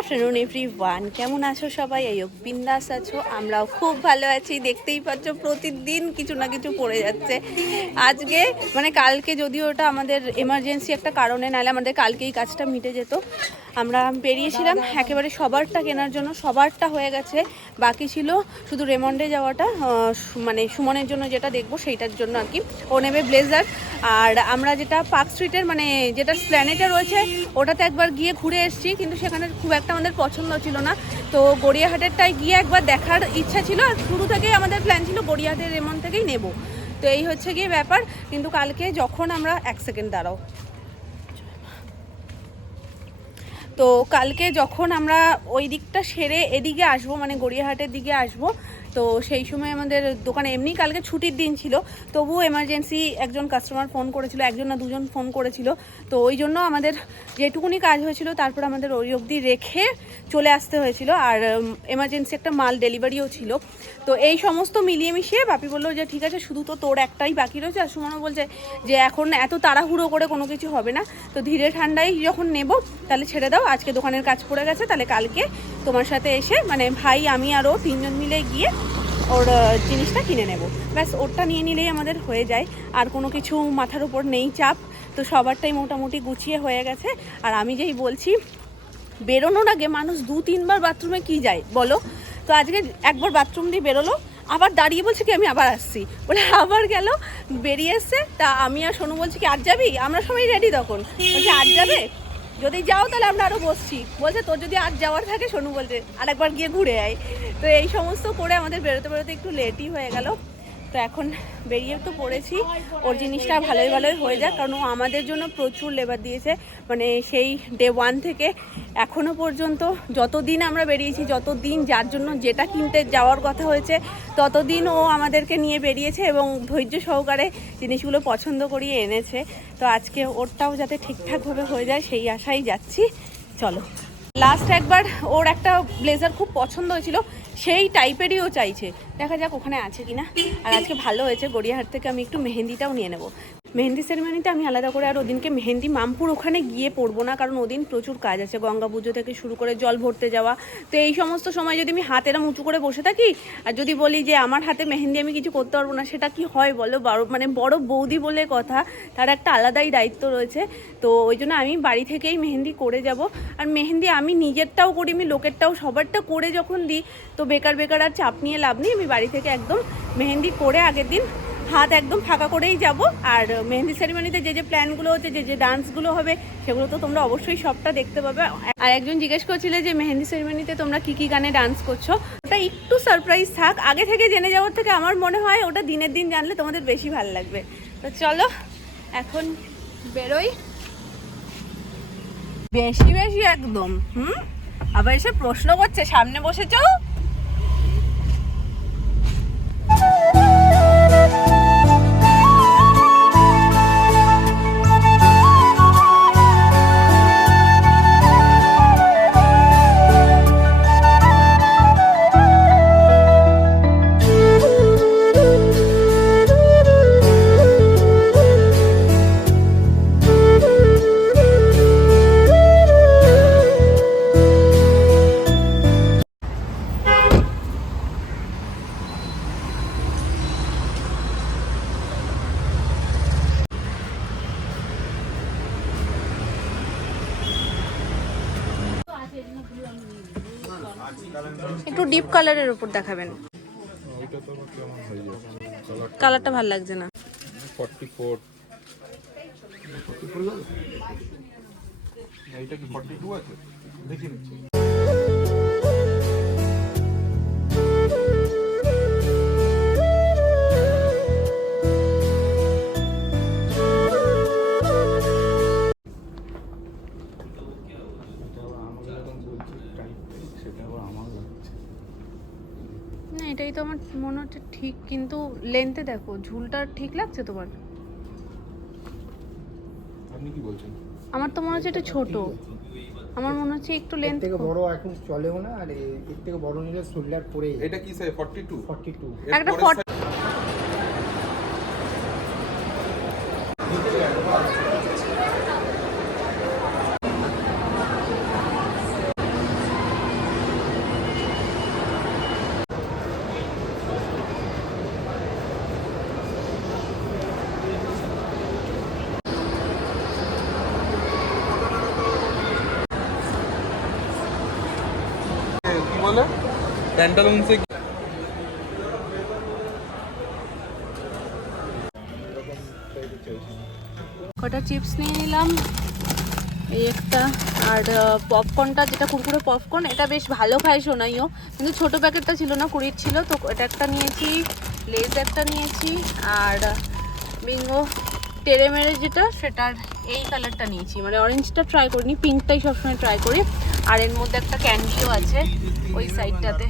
Afternoon everyone, কেমন আছো সবাই? এই বিন্দাস আছো? আমরাও খুব ভালো আছি। দেখতেই পাচ্ছ প্রতিদিন কিছু না কিছু পড়ে যাচ্ছে। আজকে মানে কালকে যদিও ওটা আমাদের এমার্জেন্সি একটা কারণে, নাহলে আমাদের কালকেই কাজটা মিটে যেত। আমরা বেরিয়েছিলাম একেবারে সবারটা কেনার জন্য, সবারটা হয়ে গেছে, বাকি ছিল শুধু রেমন্ডে যাওয়াটা, মানে সুমনের জন্য যেটা দেখবো সেইটার জন্য আর কি। ও নেবে ব্লেজার। আর আমরা যেটা পার্ক স্ট্রিটের মানে যেটা প্ল্যানেটে রয়েছে ওটাতে একবার গিয়ে ঘুরে এসেছি, কিন্তু সেখানে খুব একটা আমাদের পছন্দ ছিল না। তো গড়িয়াহাটেরটায় গিয়ে একবার দেখার ইচ্ছা ছিল, আর শুরু থেকেই আমাদের প্ল্যান ছিল গড়িয়াহাটের রেমন থেকেই নেব। তো এই হচ্ছে গিয়ে ব্যাপার। কিন্তু কালকে যখন আমরা এক সেকেন্ড দাঁড়াও, তো কালকে যখন আমরা ওই দিকটা সেরে এদিকে আসবো, মানে গড়িয়াহাটের দিকে আসবো, তো সেই সময় আমাদের দোকানে এমনি কালকে ছুটির দিন ছিল, তবুও এমার্জেন্সি একজন কাস্টমার ফোন করেছিল, একজন না দুজন ফোন করেছিল। তো ওই জন্য আমাদের যেটুকুনি কাজ হয়েছিল তারপর আমাদের ওই অবধি রেখে চলে আসতে হয়েছিল। আর এমার্জেন্সি একটা মাল ডেলিভারিও ছিল। তো এই সমস্ত মিলিয়ে মিশিয়ে বাপি বললো যে ঠিক আছে, শুধু তো তোর একটাই বাকি রয়েছে। আর সুমনও বলছে যে এখন এত তাড়াহুড়ো করে কোনো কিছু হবে না, তো ধীরে ঠান্ডায় যখন নেব তাহলে ছেড়ে দাও, আজকে দোকানের কাজ পড়ে গেছে, তাহলে কালকে তোমার সাথে এসে মানে ভাই আমি আরও তিনজন মিলে গিয়ে ওর জিনিসটা কিনে নেব। ব্যাস ওরটা নিয়ে নিলেই আমাদের হয়ে যায়, আর কোনো কিছু মাথার উপর নেই চাপ। তো সবারটাই মোটামুটি গুছিয়ে হয়ে গেছে। আর আমি যেই বলছি বেরোনোর আগে মানুষ 2-3 বার বাথরুমে কি যায় বলো? তো আজকে একবার বাথরুম দিয়ে বেরোলো, আবার দাঁড়িয়ে বলছে কি আমি আবার আসছি বলে আবার গেল, বেরিয়ে এসছে। তা আমি আর সোনু বলছি কি আর যাবি? আমরা সবাই রেডি তখন, বলছে আর যাবে, যদি যাও তাহলে আমরা আরও বসছি। বলছে তোর যদি আর যাওয়ার থাকে, সোনু বলছে আরেকবার গিয়ে ঘুরে আয়। তো এই সমস্ত করে আমাদের বেরোতে বেরোতে একটু লেটই হয়ে গেল। তো এখন বেরিয়ে তো পড়েছি, ওর জিনিসটা ভালোই ভালোই হয়ে যায়, কারণ ও আমাদের জন্য প্রচুর লেবার দিয়েছে। মানে সেই ডে 1 থেকে এখনও পর্যন্ত যতদিন আমরা বেরিয়েছি, যতদিন যার জন্য যেটা কিনতে যাওয়ার কথা হয়েছে ততদিন ও আমাদেরকে নিয়ে বেরিয়েছে এবং ধৈর্য সহকারে জিনিসগুলো পছন্দ করিয়ে এনেছে। তো আজকে ওরটাও যাতে ঠিকঠাকভাবে হয়ে যায় সেই আশাই যাচ্ছি। চলো, লাস্ট একবার ওর একটা ব্লেজার খুব পছন্দ হয়েছিল, সেই টাইপেরই ও চাইছে, দেখা যাক ওখানে আছে কিনা। আর আজকে ভালো হয়েছে, গড়িয়াহাট থেকে আমি একটু মেহেন্দিটাও নিয়ে নেব। মেহেন্দি সেরিমনিতে আমি আলাদা করে আর ওদিনকে মেহেন্দি মামপুর ওখানে গিয়ে পড়বো না, কারণ ওদিন প্রচুর কাজ আছে, গঙ্গা পুজো থেকে শুরু করে জল ভরতে যাওয়া। তো এই সমস্ত সময় যদি আমি হাতেরা উঁচু করে বসে থাকি আর যদি বলি যে আমার হাতে মেহেন্দি আমি কিছু করতে পারবো না, সেটা কি হয় বলো? মানে বড় বৌদি বলে কথা, তার একটা আলাদাই দায়িত্ব রয়েছে। তো ওই জন্য আমি বাড়ি থেকেই মেহেন্দি করে যাব। আর মেহেন্দি আমি নিজেরটাও করি, আমি লোকেরটাও সবারটা করে যখন দিই, তো বেকার বেকার আর চাপ নিয়ে লাভ নেই। আমি বাড়ি থেকে একদম মেহেন্দি করে আগের দিন হাত একদম ফাঁকা করেই যাব। আর মেহেন্দি সেরিমনিতে যে যে প্ল্যানগুলো হচ্ছে, যে যে ডান্সগুলো হবে, সেগুলো তো তোমরা অবশ্যই সবটা দেখতে পাবে। আর একজন জিজ্ঞেস করছিলে যে মেহেন্দি সেরিমনিতে তোমরা কি কি গানে ডান্স করছো, ওটা একটু সারপ্রাইজ থাক, আগে থেকে জেনে যাওয়ার থেকে আমার মনে হয় ওটা দিনের দিন জানলে তোমাদের বেশি ভালো লাগবে। তো চলো এখন বেরোই, বেশি বেশি একদম। আবার এসে প্রশ্ন করছে সামনে বসেছো। একটু ডিপ কালারের উপর দেখাবেন, কালারটা ভালো লাগছে না। 44 এইটা কি 42 আছে দেখি নিচ্ছি। না এটাই তো আমার মনে হচ্ছে ঠিক, কিন্তু লেন্থে দেখো ঝুলটা ঠিক লাগছে তোমার? আপনি কি বলছেন? আমার তো মনে হচ্ছে এটা ছোট, আমার মনে হচ্ছে একটু লেন্থ থেকে বড় এখন চলেও না, আর এর থেকে বড় নিলে শোল্ডার পরে এটা কি সাইজ? 42 একটা প্যান্টালুন্সে কটা চিপস নিয়ে নিলাম, এই একটা। আর পপকর্নটা, যেটা কুরকুরে পপকর্ন, এটা বেশ ভালো খায় সোনাইও, কিন্তু ছোট প্যাকেটটা ছিল না, 20 ছিল, তো এটা একটা নিয়েছি। লেজ একটা নিয়েছি। আর বিঙ্গো টেরে মেরে যেটা, সেটার এই কালারটা নিয়েছি, মানে অরেঞ্জটা ট্রাই করিনি, পিঙ্কটাই সবসময় ট্রাই করি। আর এর মধ্যে একটা ক্যান্ডিও আছে ওই সাইডটাতে।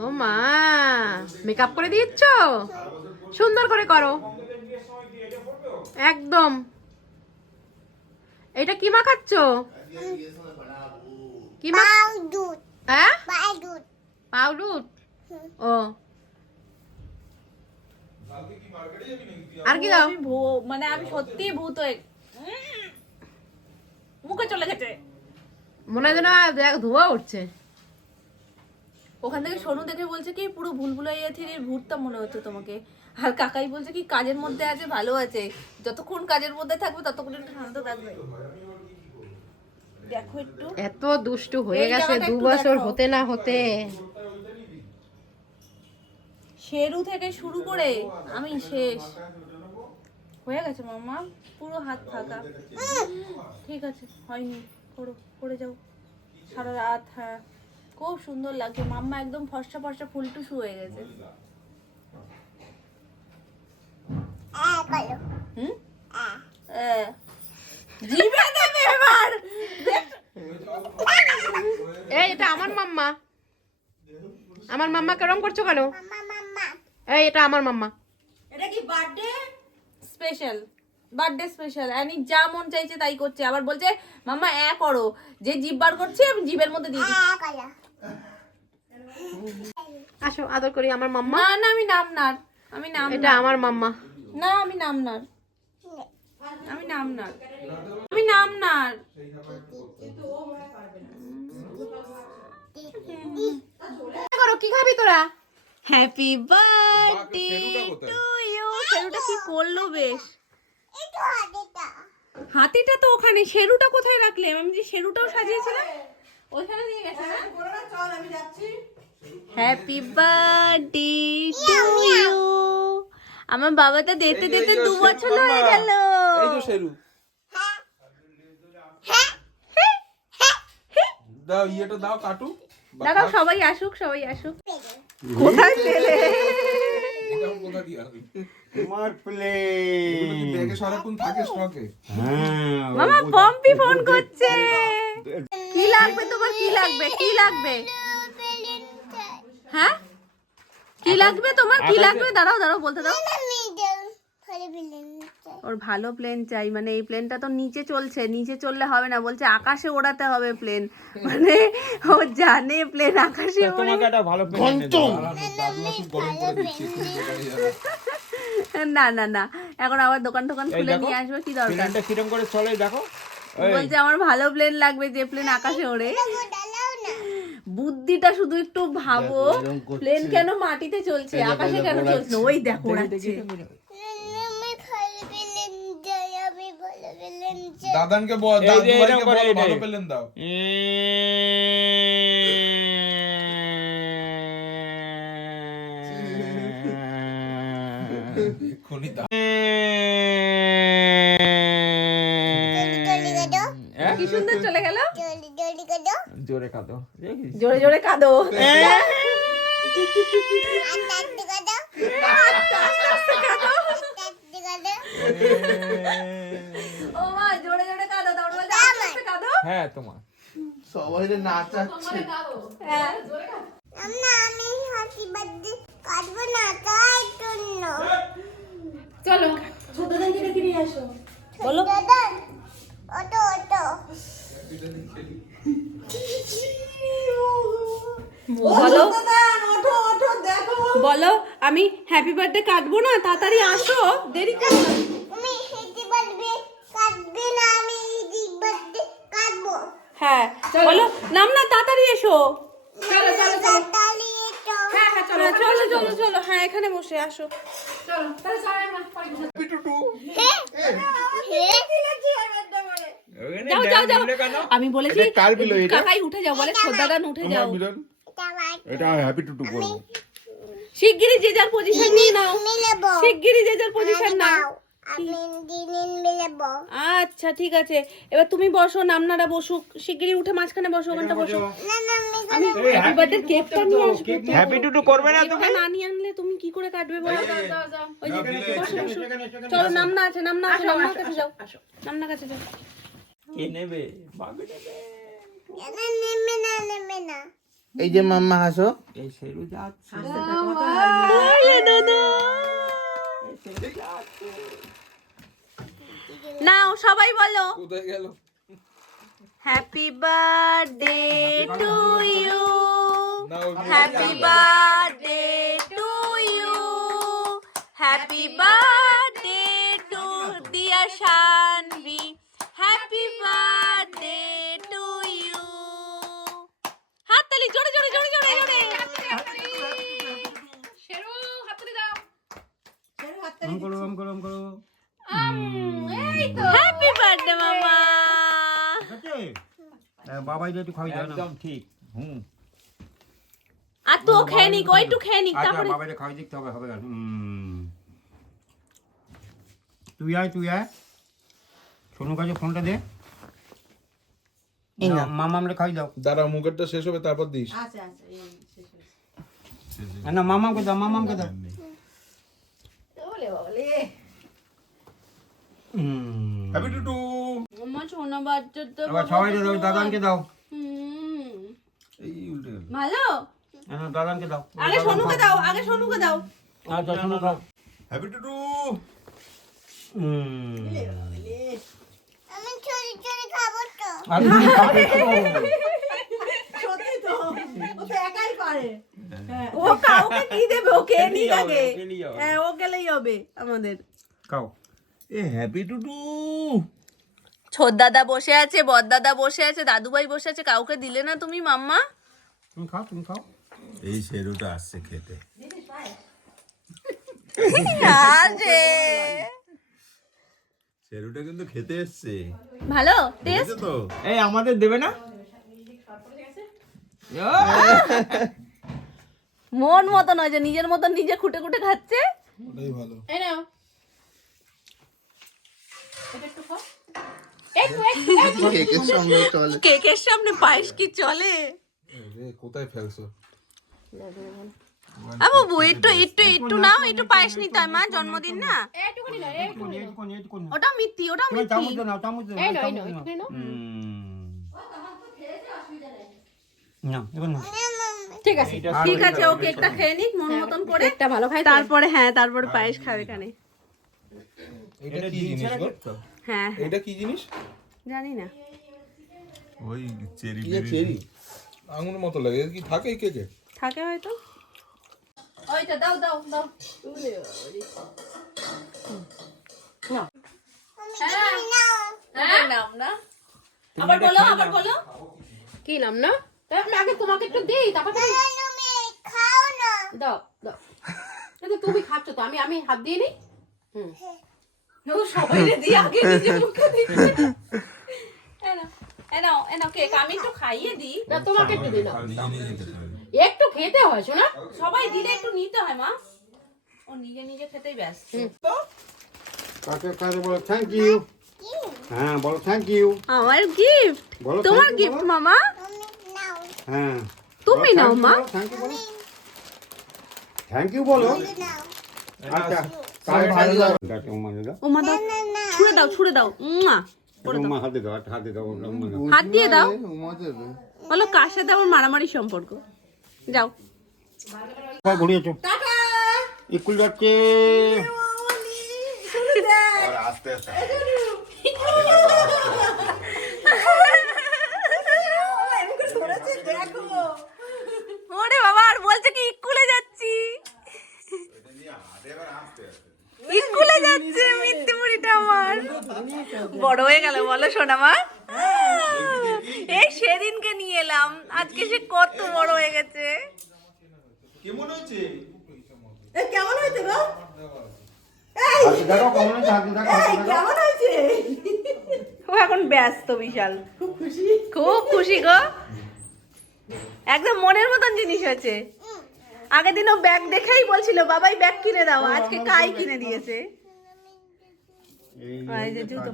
ও মা, মেকআপ করে দিচ্ছ, সুন্দর করে করো একদম। এটা কি মাখাচ্ছ? কি পাউডার? হ্যাঁ, পাউডার। ও, আর কি দাও? মানে আমি সত্যি ভূত হয়ে মুখে চলে গেছে, মনে হয় যেন দেখ ধোয়া উঠছে। ওখান থেকে সোনু দেখে বলছে কি পুরো ভুলভুলাইয়া থ্রির ভূতটা মনে হচ্ছে তোমাকে। আর কাকাই বলছে কি কাজের মধ্যে আছে, ভালো আছে, যতক্ষণ কাজের মধ্যে থাকবে ততক্ষণ একটু শান্ত থাকবে। দেখো একটু, এত দুষ্টু হয়ে গেছে 2 বছর হতে না হতে। শেরু থেকে শুরু করে আমি শেষ হয়ে গেছে মাম্মা, পুরো হাত ফাঁকা। ঠিক আছে, হয়নি, করো, করে যাও সারা রাত। হ্যাঁ, খুব সুন্দর লাগছে মাম্মা, একদম ফর্সা ফর্সা ফুলটুসু হয়ে গেছে। জিভে দেবে এবার। এই, এটা আমার মাম্মা। আমার মাম্মা কেরম করছো কেন? এই, এটা আমার মাম্মা। এটা কি বার্থডে স্পেশাল? Birthday special. অ্যানি যা মন চাইছে তাই করছে, আবার বলছে মাম্মা করো, যে জিভ বার করছে আমি জিভের মধ্যে দিয়ে দিচ্ছি। আসো আদর করি আমার মাম্মা। না না, আমি নামনার, আমি নাম, এটা আমার মাম্মা। না, আমি নামনার, আমি নামনার, আমি নামনার। করো, কি খাবি তোরা? Happy birthday to you. শেরুটা কি করলো বেশ? হাতিটা তো ওখানে, শেরুটা কোথায় রাখলে? আমি যে শেরুটাও সাজিয়েছিলাম ওখানে নিয়ে গেছে না। চল আমি যাচ্ছি। Happy birthday to you. আমার বাবাটা দিতে দিতে 2 বছর হয়ে গেল। এই যে শেরু দাও, ইয়েটা দাও, কাটু। দাঁড়াও, সবাই আসুক, সবাই আসুক। কোথায় পেলে? এটা কোথা দিয়ে আসবে? তোমার প্লে এগুলো কি ব্যাগে সারাক্ষণ থাকে স্টকে? হ্যাঁ মামা পম্পি ফোন করছে। কি লাগবে তোমার? কি লাগবে? কি লাগবে? হ্যাঁ, কি লাগবে তোমার? কি লাগবে? দাঁড়াও দাঁড়াও, বলতে দাও। ওর ভালো প্লেন চাই, মানে এই প্লেনটা তো নিচে চলছে, নিচে চললে হবে না, বলছে আকাশে ওড়াতে হবে প্লেন। মানে ও জানে প্লেন আকাশে ওড়ে। তোমাকে একটা ভালো প্লেন এনে দেবো। দাদু আসুক, গরম করে দিচ্ছি একটু বেকারি যাবে। না না না, এখন আবার দোকান টোকান এই খুলে দেখো, নিয়ে আসবে, কি দরকার? প্লেনটা কিরম করে চলে দেখো। বলছে আমার ভালো প্লেন লাগবে, যে প্লেন আকাশে ওড়ে। বুদ্ধিটা শুধু একটু ভাবো, প্লেন কেন মাটিতে চলছে, আকাশে কেন চলছে না? ওই দেখো ওড়াচ্ছে। দাদানকে বল, এই যে দাদু ভাইকে এরকম করে বল, এই যে। ভালো পেলেন দাও। এক্ষুনি দাও। কি সুন্দর চলে গেল। জোরে কাঁদো, জোরে জোরে কাঁদো। ও মা, জোরে জোরে কাঁদো, তারপর বলছে আস্তে আস্তে কাঁদো। হ্যাঁ তোমার সবাই নাচাচ্ছে। হ্যাঁ, জোরে কাঁদো। চলো ছোটদেরকে ডেকে নিয়ে আসো। বলো, বলো, বলো আমি হ্যাপি বার্থডে কাটবো না, তাড়াতাড়ি আসো, দেরি করো না। হ্যাঁ বলো, নাম না, তাড়াতাড়ি এসো। চলো চলো চলো, হ্যাঁ হ্যাঁ চলো চলো চলো চলো, হ্যাঁ এখানে বসে আসো। চলো তাহলে চলো আমরা পিটুটু ওখানে যাও ড্যাম যাও যাও দিলে কেন? আমি বলেছি এটা কার বিলো এটা? কাকাই উঠে যাও বলে ছোটদাদা উঠে যাও মিলন এটা হ্যাপি টুটু করবো। শিগগিরই যে যার পজিশন নিয়ে নাও শিগগিরই যে যার পজিশন নাও আচ্ছা ঠিক আছে এবার তুমি বসো নামনারা বসুক শিগগিরই উঠে মাঝখানে বসো ওখানটা বসো আমি হ্যাপি বার্থডে কেকটা নিয়ে আসবো তো। হ্যাপি টুটু করবে না তুমি? কেকটা না নিয়ে আনলে তুমি কি করে কাটবে বলো ওই যে বসো বসো চলো নামনা আছে নামনা কাছে যাও নামনা কাছে যাও কে নেবে? বাবু নেবে। এই যে মাম্মা হাসো। এই শেরু যাচ্ছে। আরে দাদা এই শেরু যাচ্ছে। নাও সবাই বলো কোথায় গেল? হ্যাপি বার্থডে টু ইউ নাও happy birthday to you happy birthday to dear Shanvi happy birthday to you হাততালি জোরে জোরে জোরে জোরে জোরে অম করো। হ্যাপি বার্থডে মামা বাবাই একটু খাওয়াই দাও না। একদম ঠিক। আর তো খেয়ে নিক ওই একটু খেয়ে নিক আচ্ছা তারপরে বাবাইকে খাওয়াই দিতে হবে না। তুই আয় সোনু কাছে ফোনটা দে। এই না। মামা আমরা খাই দাও। দাঁড়াও মুখেরটা শেষ হবে তারপর দিস। না মামাকে দাও হ্যাপি টুটু। আমার সোনা বাচ্চাটা এবার সবাই দাও, দাদানকে দাও। এই উল্টে গেল। ভালো দাদানকে দাও। আগে সোনুকে দাও আগে সোনুকে দাও আচ্ছা সোনু খাও। হ্যাপি টুটু। আর তুমি খাবে তো? ও কাউকে কি দেবে ওকে নিয়ে আগে ওকে নিয়ে যাও। হ্যাঁ ও গেলেই হবে আমাদের খাও। এ হ্যাপি টুটু। ছোট দাদা বসে আছে বড় দাদা বসে আছে দাদু ভাই বসে আছে কাউকে দিলে না তুমি মাম্মা তুমি খাও। এই শেরুটা আসছে খেতে। আরে শেরুটা কিন্তু খেতে এসছে। ভালো টেস্ট বুঝেছো তো? এই আমাদের দেবে না? মন মতো নয় যে নিজের মতন নিজে খুঁটে খুঁটে খাচ্ছে ওটাই ভালো। এই নাও কেকের সঙ্গে চলে। কেকের সামনে পায়েস কি চলে রে কোথায় ফেলছো? বাবু একটু একটু একটু নাও একটু পায়েস নিতে হয় মা জন্মদিন না ওটা মিথ্যি ওটা তুমি মিথ্যি চামচ দাও না, চামচ দাও। না, এবার না। ঠিক আছে ঠিক আছে ও কেকটা খেয়ে নিক মন মতন করে কেকটা ভালো খাই তারপরে হ্যাঁ তারপরে পায়েস খাবে এখানে এটা কি জিনিস গো? হ্যাঁ এটা কি জিনিস? জানি না ওই চেরি কি চেরি? আঙুর মতো লাগে। এর কি থাকে এই কেকে? থাকে হয়তো ওইটা দাও দাও দাও নাম না আবার বলো কি নাম না তাই আমি আগে তোমাকে একটু দেই তারপর দাও দাও কিন্তু তুমি খাচ্ছ তো আমি হাত দিয়ে নিই সবাই দিয়ে আগে নিজে মুখে দিচ্ছে এনাও এনাও কেক আমি একটু খাইয়ে দিই না তোমাকে একটু দিই না একটু খেতে হয় শোনা সবাই দিলে একটু নিতে হয় মা ও নিজে নিজে খেতেই ব্যস্ত কাকে বলো থ্যাংক ইউ। হ্যাঁ বলো থ্যাংক ইউ। আমার গিফট বলো তোমার thank you গিফট বলো। মামা হ্যাঁ তুমি নাও মা থ্যাংক ইউ বলো। থ্যাংক ইউ বলো। আচ্ছা সবাই ভালো লাগলো। দাও মানে দাও। ও মা দাও ছুঁড়ে দাও মুয়া করে দাও হাতে দাও হাতে দাও মানে হাত দিয়ে দাও মজা হবে। বলো কার সাথে আমার মারামারি সম্পর্ক যাও ঘুরিয়েছো স্কুল যাচ্ছে। আর আস্তে আস্তে ওরে বাবা আর বলছে কি স্কুলে যাচ্ছি স্কুলে যাচ্ছে মিত্তিপুরিটা আমার বড় হয়ে গেল বলো সোনা মা এই সেদিনকে নিয়ে এলাম আজকে সে কত বড় হয়ে গেছে কেমন হয়েছে? কেমন হয়েছে গো হাতে দেখো কেমন হয়েছে, হাতে দেখো, হাতে দেখো। কেমন হয়েছে ও এখন ব্যস্ত বিশাল, খুব খুশি গো, একদম মনের মতন জিনিস হয়েছে। আগের দিনও ব্যাগ দেখেই বলছিল বাবাই ব্যাগ কিনে দাও, আজকে কাই কিনে দিয়েছে। এই যে জুতো